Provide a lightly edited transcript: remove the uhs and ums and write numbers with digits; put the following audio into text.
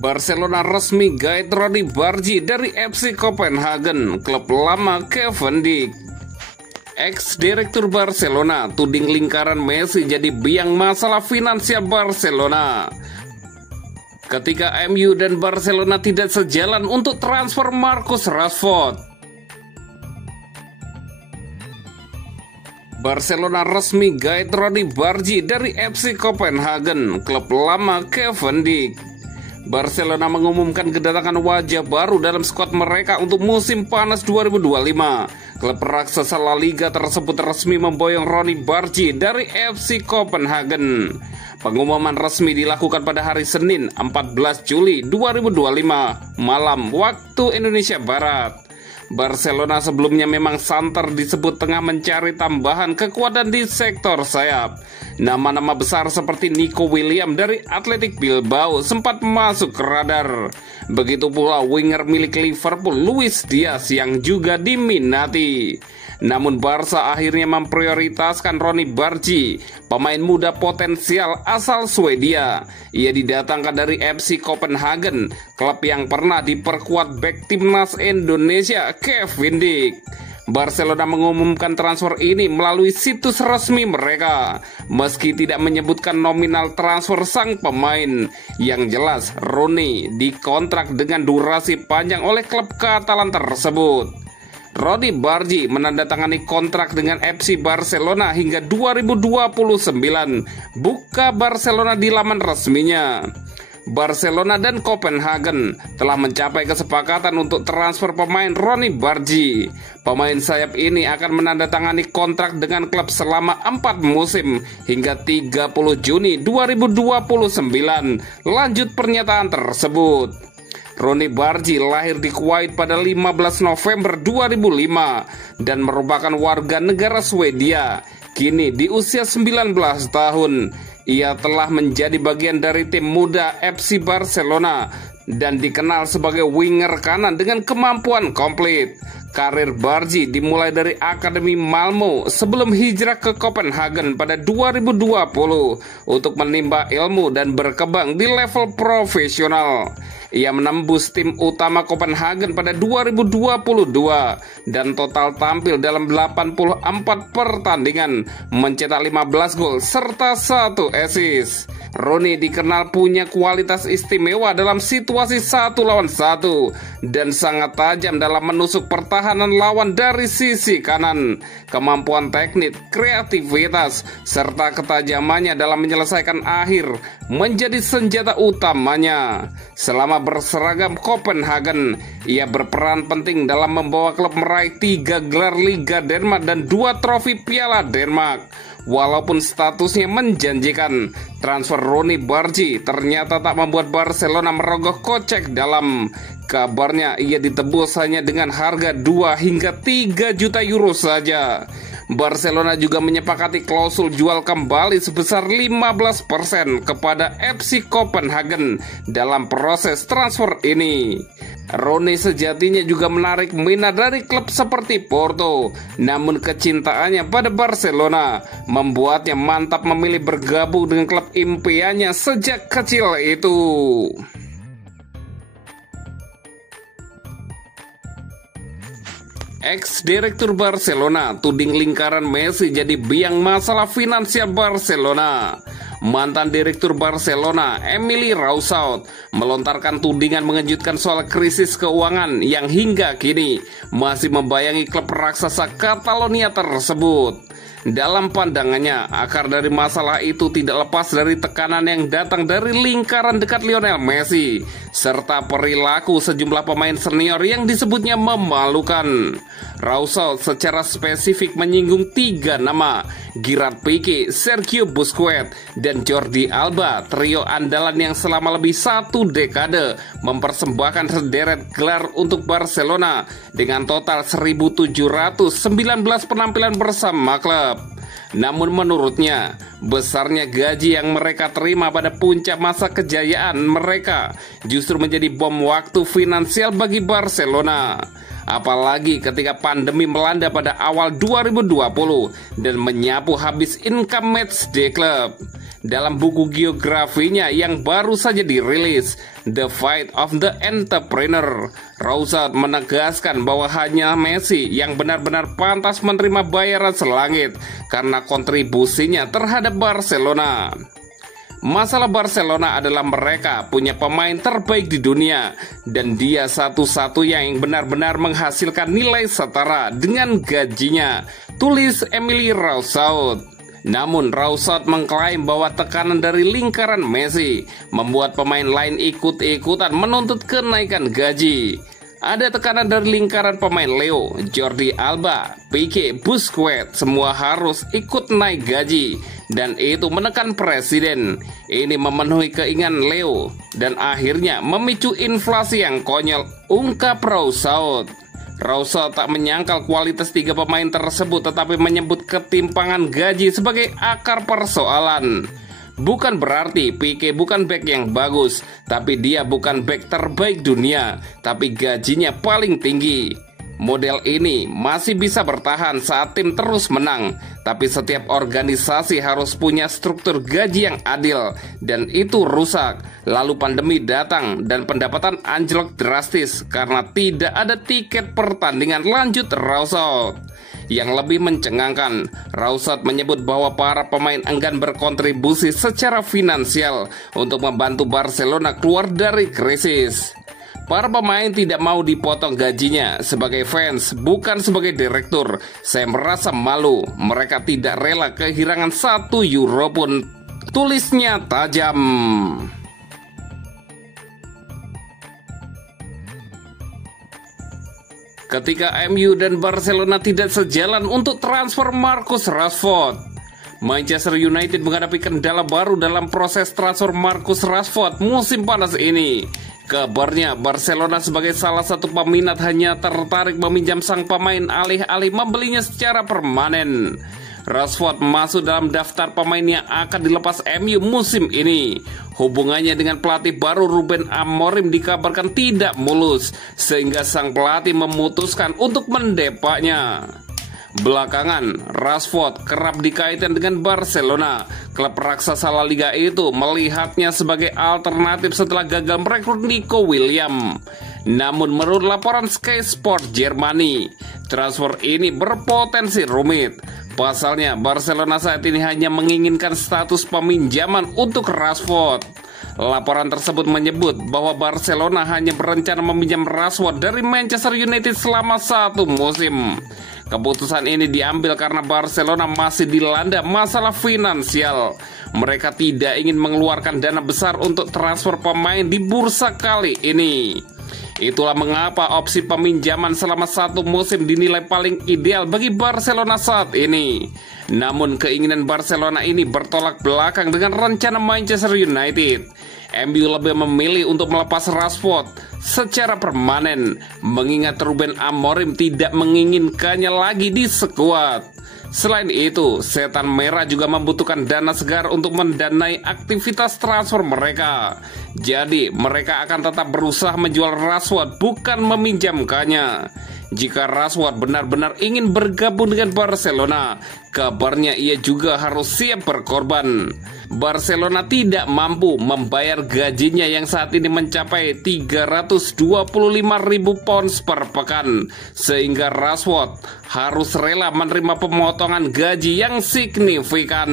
Barcelona resmi gaet Roni Bargi dari FC Copenhagen, klub lama Kevin Dijk. Ex-direktur Barcelona tuding lingkaran Messi jadi biang masalah finansial Barcelona. Ketika MU dan Barcelona tidak sejalan untuk transfer Marcus Rashford. Barcelona resmi gaet Roni Bargi dari FC Copenhagen, klub lama Kevin Dijk. Barcelona mengumumkan kedatangan wajah baru dalam skuad mereka untuk musim panas 2025. Klub raksasa La Liga tersebut resmi memboyong Roni Bargi dari FC Copenhagen. Pengumuman resmi dilakukan pada hari Senin 14 Juli 2025 malam waktu Indonesia Barat. Barcelona sebelumnya memang santer disebut tengah mencari tambahan kekuatan di sektor sayap. Nama-nama besar seperti Nico Williams dari Athletic Bilbao sempat masuk ke radar. Begitu pula winger milik Liverpool Luis Diaz yang juga diminati. Namun Barca akhirnya memprioritaskan Roni Bargi, pemain muda potensial asal Swedia. Ia didatangkan dari FC Copenhagen, klub yang pernah diperkuat bek timnas Indonesia Kevin Dijk. Barcelona mengumumkan transfer ini melalui situs resmi mereka, meski tidak menyebutkan nominal transfer sang pemain. Yang jelas, Roni dikontrak dengan durasi panjang oleh klub Katalan tersebut. Roni Bargi menandatangani kontrak dengan FC Barcelona hingga 2029, buka Barcelona di laman resminya. Barcelona dan Copenhagen telah mencapai kesepakatan untuk transfer pemain Roni Bargi. Pemain sayap ini akan menandatangani kontrak dengan klub selama 4 musim hingga 30 Juni 2029. Lanjut pernyataan tersebut. Roni Bargi lahir di Kuwait pada 15 November 2005 dan merupakan warga negara Swedia. Kini di usia 19 tahun, ia telah menjadi bagian dari tim muda FC Barcelona dan dikenal sebagai winger kanan dengan kemampuan komplit. Karir Bargi dimulai dari Akademi Malmo sebelum hijrah ke Copenhagen pada 2020 untuk menimba ilmu dan berkembang di level profesional. Ia menembus tim utama Copenhagen pada 2022 dan total tampil dalam 84 pertandingan, mencetak 15 gol serta 1 assist. Roni dikenal punya kualitas istimewa dalam situasi 1 lawan 1 dan sangat tajam dalam menusuk pertahanan lawan dari sisi kanan. Kemampuan teknik, kreativitas, serta ketajamannya dalam menyelesaikan akhir menjadi senjata utamanya. Selama berseragam Copenhagen, ia berperan penting dalam membawa klub meraih 3 gelar Liga Denmark dan 2 trofi Piala Denmark. Walaupun statusnya menjanjikan, transfer Roni Bargi ternyata tak membuat Barcelona merogoh kocek dalam. Kabarnya ia ditebus hanya dengan harga 2 hingga 3 juta euro saja. Barcelona juga menyepakati klausul jual kembali sebesar 15% kepada FC Copenhagen dalam proses transfer ini. Roni sejatinya juga menarik minat dari klub seperti Porto, namun kecintaannya pada Barcelona membuatnya mantap memilih bergabung dengan klub impiannya sejak kecil itu. Ex-direktur Barcelona tuding lingkaran Messi jadi biang masalah finansial Barcelona. Mantan direktur Barcelona, Emily Rausaud, melontarkan tudingan mengejutkan soal krisis keuangan yang hingga kini masih membayangi klub raksasa Catalonia tersebut. Dalam pandangannya, akar dari masalah itu tidak lepas dari tekanan yang datang dari lingkaran dekat Lionel Messi, serta perilaku sejumlah pemain senior yang disebutnya memalukan. Rausaud secara spesifik menyinggung 3 nama, Gerard Pique, Sergio Busquets, dan Jordi Alba, trio andalan yang selama lebih 1 dekade mempersembahkan sederet gelar untuk Barcelona dengan total 1.719 penampilan bersama klub. Namun menurutnya, besarnya gaji yang mereka terima pada puncak masa kejayaan mereka justru menjadi bom waktu finansial bagi Barcelona. Apalagi ketika pandemi melanda pada awal 2020 dan menyapu habis income match day club. dalam buku geografinya yang baru saja dirilis, The Fight of the Entrepreneur. Rousseau menegaskan bahwa hanya Messi yang benar-benar pantas menerima bayaran selangit karena kontribusinya terhadap Barcelona. Masalah Barcelona adalah mereka punya pemain terbaik di dunia dan dia satu-satunya yang benar-benar menghasilkan nilai setara dengan gajinya, tulis Emily Rousseau. Namun Rousseau mengklaim bahwa tekanan dari lingkaran Messi membuat pemain lain ikut-ikutan menuntut kenaikan gaji. Ada tekanan dari lingkaran pemain Leo, Jordi Alba, Pique, Busquets, semua harus ikut naik gaji. Dan itu menekan presiden. Ini memenuhi keinginan Leo dan akhirnya memicu inflasi yang konyol, ungkap Rousseau. Rousseau tak menyangkal kualitas tiga pemain tersebut, tetapi menyebut ketimpangan gaji sebagai akar persoalan. Bukan berarti Pique bukan bek yang bagus, tapi dia bukan bek terbaik dunia, tapi gajinya paling tinggi. Model ini masih bisa bertahan saat tim terus menang, tapi setiap organisasi harus punya struktur gaji yang adil, dan itu rusak. Lalu pandemi datang dan pendapatan anjlok drastis karena tidak ada tiket pertandingan, lanjut Rousseau. Yang lebih mencengangkan, Rousseau menyebut bahwa para pemain enggan berkontribusi secara finansial untuk membantu Barcelona keluar dari krisis. Para pemain tidak mau dipotong gajinya. Sebagai fans, bukan sebagai direktur, saya merasa malu. Mereka tidak rela kehilangan 1 euro pun, tulisnya tajam. Ketika MU dan Barcelona tidak sejalan untuk transfer Marcus Rashford, Manchester United menghadapi kendala baru dalam proses transfer Marcus Rashford musim panas ini. Kabarnya Barcelona sebagai salah satu peminat hanya tertarik meminjam sang pemain alih-alih membelinya secara permanen. Rashford masuk dalam daftar pemain yang akan dilepas MU musim ini. Hubungannya dengan pelatih baru Ruben Amorim dikabarkan tidak mulus, sehingga sang pelatih memutuskan untuk mendepaknya. Belakangan, Rashford kerap dikaitkan dengan Barcelona. Klub raksasa La Liga itu melihatnya sebagai alternatif setelah gagal merekrut Nico Williams. Namun menurut laporan Sky Sport Jermani, transfer ini berpotensi rumit. Pasalnya, Barcelona saat ini hanya menginginkan status peminjaman untuk Rashford. Laporan tersebut menyebut bahwa Barcelona hanya berencana meminjam Rashford dari Manchester United selama 1 musim. Keputusan ini diambil karena Barcelona masih dilanda masalah finansial. Mereka tidak ingin mengeluarkan dana besar untuk transfer pemain di bursa kali ini. Itulah mengapa opsi peminjaman selama 1 musim dinilai paling ideal bagi Barcelona saat ini. Namun keinginan Barcelona ini bertolak belakang dengan rencana Manchester United. MU lebih memilih untuk melepas Rashford secara permanen, mengingat Ruben Amorim tidak menginginkannya lagi di skuad. Selain itu, Setan Merah juga membutuhkan dana segar untuk mendanai aktivitas transfer mereka. Jadi, mereka akan tetap berusaha menjual Rashford, bukan meminjamkannya. Jika Rashford benar-benar ingin bergabung dengan Barcelona, kabarnya ia juga harus siap berkorban. Barcelona tidak mampu membayar gajinya yang saat ini mencapai 325.000 pounds per pekan, sehingga Rashford harus rela menerima pemotongan gaji yang signifikan.